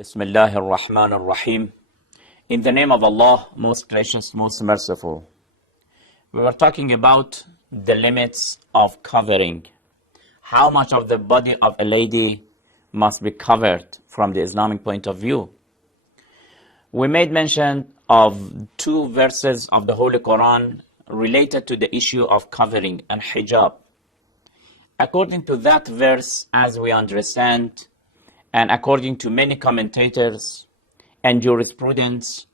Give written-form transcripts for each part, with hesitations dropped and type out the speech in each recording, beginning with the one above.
Bismillah ar-Rahman ar-Rahim. In the name of Allah, most gracious, most merciful. We were talking about the limits of covering. How much of the body of a lady must be covered from the Islamic point of view. We made mention of two verses of the Holy Quran related to the issue of covering and hijab. According to that verse, as we understand, and according to many commentators and jurisprudence,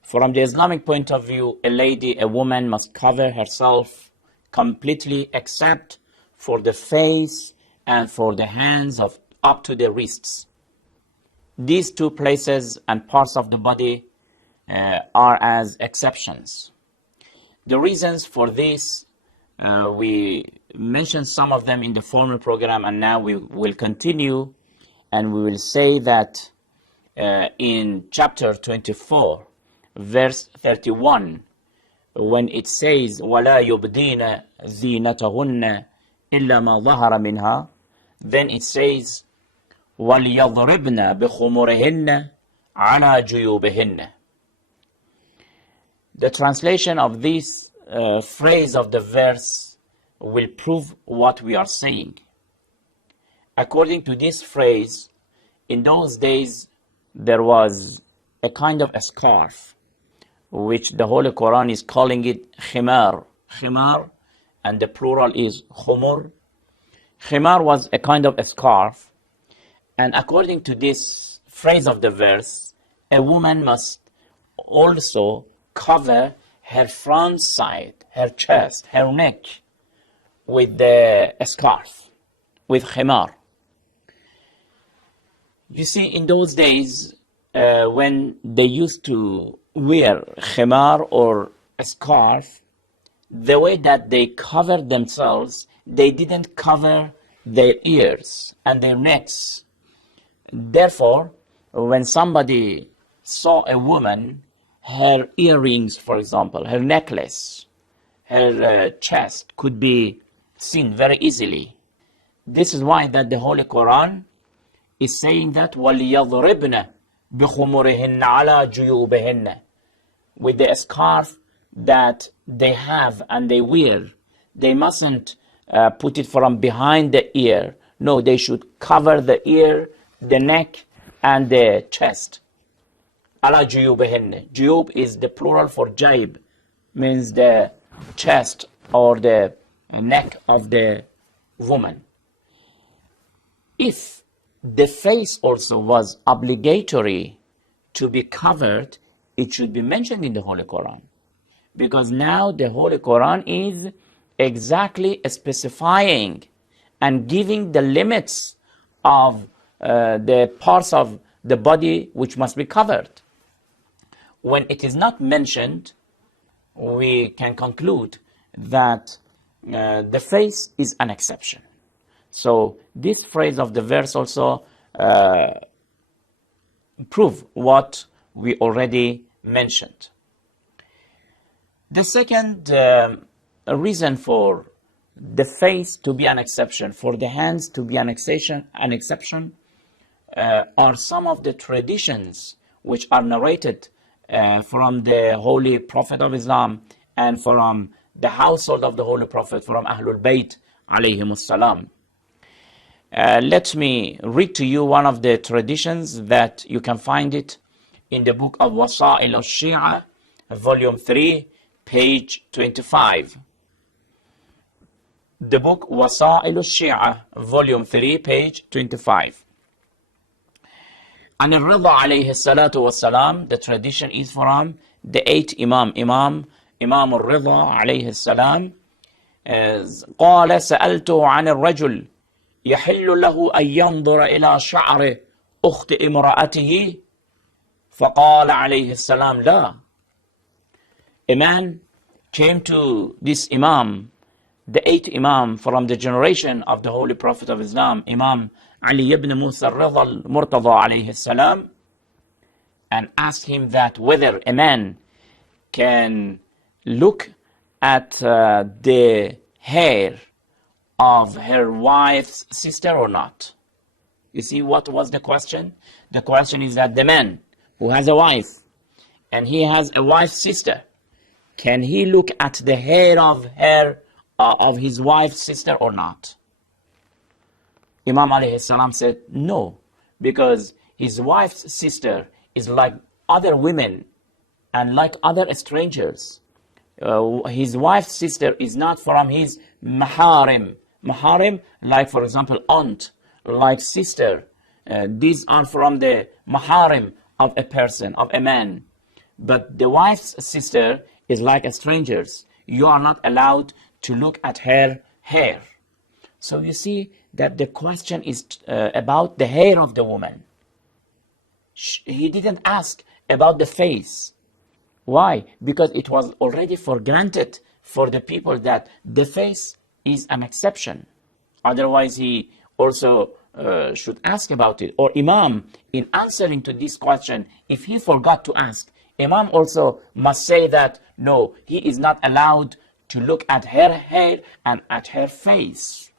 from the Islamic point of view, a woman must cover herself completely except for the face and for the hands of up to the wrists. These two places and parts of the body are as exceptions. The reasons for this, we mentioned some of them in the former program, and now we will continue, and we will say that in chapter 24, verse 31, when it says وَلَا يُبْدِينَ زِينَتَهُنَّ إِلَّا مَا ظَهَرَ مِنْهَا, then it says وَلْيَضْرِبْنَ بِخُمُرِهِنَّ عَلَى جُيُوبِهِنَّ. The translation of this phrase of the verse will prove what we are saying. According to this phrase, in those days there was a kind of a scarf, which the Holy Quran is calling it khimar. Khimar, and the plural is khumur. Khimar was a kind of a scarf, and according to this phrase of the verse, a woman must also cover her front side, her chest, her neck, with a scarf, with khimar. You see, in those days, when they used to wear khimar or a scarf, the way that they covered themselves, they didn't cover their ears and their necks. Therefore, when somebody saw a woman, her earrings, for example, her necklace, her chest could be seen very easily. This is why that the Holy Quran is saying that وَلْيَضْرِبْنَ بِخُمُرِهِنَّ عَلَى جُيُوبِهِنَّ, with the scarf that they have and they wear. They mustn't put it from behind the ear. No, they should cover the ear, the neck, and the chest. عَلَى جُيُوبِهِنَّ. Juyub is the plural for jaib, means the chest or the neck of the woman. If the face also was obligatory to be covered, it should be mentioned in the Holy Quran. Because now the Holy Quran is exactly specifying and giving the limits of the parts of the body which must be covered. When it is not mentioned, we can conclude that the face is an exception. So this phrase of the verse also prove what we already mentioned. The second reason for the face to be an exception, for the hands to be an exception, are some of the traditions which are narrated from the Holy Prophet of Islam and from the household of the Holy Prophet, from Ahlul Bayt alayhimus salam. Let me read to you one of the traditions that you can find it in the book of Wasa'il al-Shi'a, volume 3, page 25. The book Wasa'il al-Shi'a, volume 3, page 25. And al-Rida alayhi salatu wassalam, the tradition is from the 8th Imam al-Rida alayhi salam, قال سألته عن الرجل يحل له أن ينظر إلى شعر أخت امرأته فقال عليه السلام لا. A man came to this Imam, the 8th Imam from the generation of the Holy Prophet of Islam, Imam Ali ibn Musa al-Rida al-Murtada alayhi salam, and asked him that whether a man can look at the hair of her wife's sister or not. You see what was the question? The question is that the man who has a wife and he has a wife's sister, can he look at the hair of his wife's sister or not? Imam alayhi salam said no, because his wife's sister is like other women and like other strangers. His wife's sister is not from his maharim. Maharim, like for example aunt, like sister. These are from the maharim of a person, of a man. But the wife's sister is like a stranger's. You are not allowed to look at her hair. So you see that the question is about the hair of the woman. He didn't ask about the face. Why? Because it was already for granted for the people that the face is an exception. Otherwise, he also should ask about it. Or Imam, in answering to this question, if he forgot to ask, Imam also must say that, no, he is not allowed to look at her hair and at her face.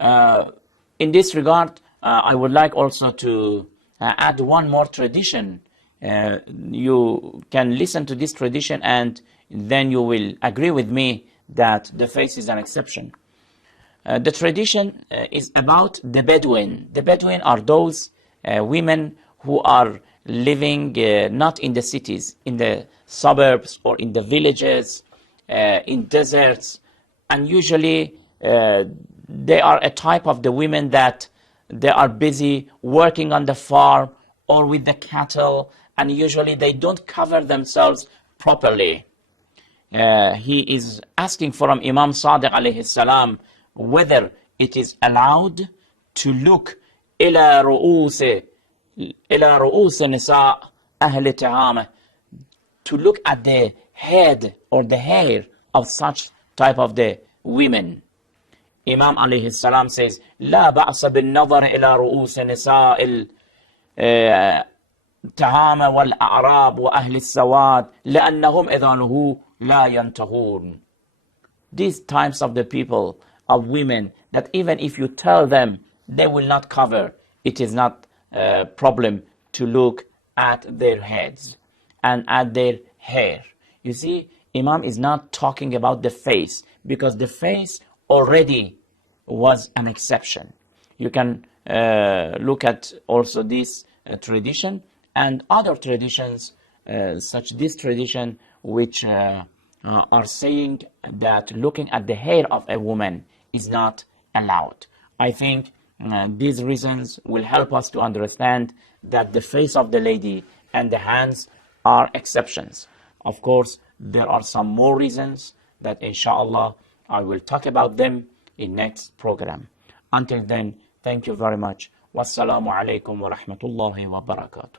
In this regard, I would like also to add one more tradition. You can listen to this tradition and then you will agree with me that the face is an exception. The tradition is about the Bedouin. The Bedouin are those women who are living not in the cities, in the suburbs or in the villages, in deserts, and usually they are a type of the women that they are busy working on the farm or with the cattle, and usually they don't cover themselves properly. He is asking from Imam Sadiq alayhi salam whether it is allowed to look إلى رؤوس نساء أهل تهامة, to look at the head or the hair of such type of the women. Imam alayhi salam says, لا بأس بالنظر إلى رؤوس نساء التهامة والأعراب وأهل السواد لأنهم إذا نهوا لا ينتهون. These types of the people, of women, that even if you tell them they will not cover, it is not a problem to look at their heads and at their hair. You see, Imam is not talking about the face, because the face already was an exception. You can look at also this tradition and other traditions, such this tradition which are saying that looking at the hair of a woman is not allowed. I think these reasons will help us to understand that the face of the lady and the hands are exceptions. Of course, there are some more reasons that inshallah I will talk about them in next program. Until then, thank you very much. Wassalamu alaikum wa rahmatullahi wa barakatuh.